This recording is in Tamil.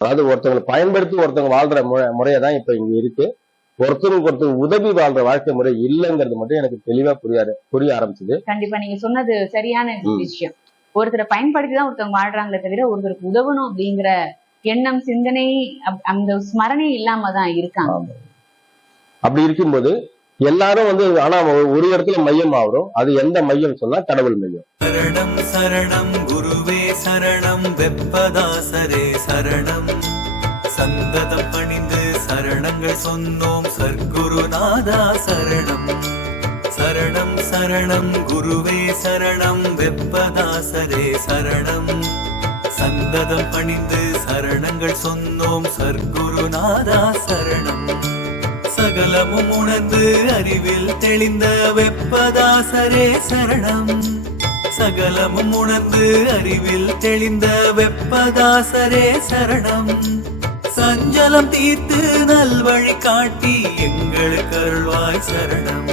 அதாவது ஒருத்தவங்களை பயன்படுத்தி ஒருத்தவங்க வாழ்ற முறையை தான் இப்ப இங்க இருக்கு. ஒருத்தருக்கு ஒருத்தர் உதவி வாழ்ற வாழ்க்கை முறை இல்லைங்கிறது மட்டும் எனக்கு தெளிவா புரிய ஆரம்பிச்சது. கண்டிப்பா நீங்க சொன்னது சரியான விஷயம். ஒருத்தரை பயன்படுத்தி தான் ஒருத்தவங்க வாழ்றாங்களே தவிர ஒருத்தருக்கு உதவணும் அப்படிங்கிற எண்ணம், சிந்தனை, அந்த ஸ்மரணை இல்லாம தான் இருக்காங்க. அப்படி இருக்கும்போது எல்லாரும் ஆனா ஒரு இடத்துல மையம் ஆகும். அது எந்த மையம் சொன்னா கடவுள் மையம். சரணம் சரணம் குருவே சரணம் வெப்பதாசரே சரணம் சந்ததம் பணிந்து சரணங்கள் சொன்னோம் சர்க்குருநாதா சரணம் சரணம் சரணம் குருவே சரணம் வெப்பதாசரே சரணம் சந்ததம் பணிந்து சரணங்கள் சொன்னோம் சர்க்குருநாதா சரணம் சகலமும் உணர்ந்து அறிவில் தெளிந்த வெப்பதாசரே சரணம் சகலமும் உணர்ந்து அறிவில் தெளிந்த வெப்பதாசரே சரணம் சஞ்சலம் தீர்த்து நல்வழி காட்டி எங்களுக்கு அருள்வாய் சரணம்.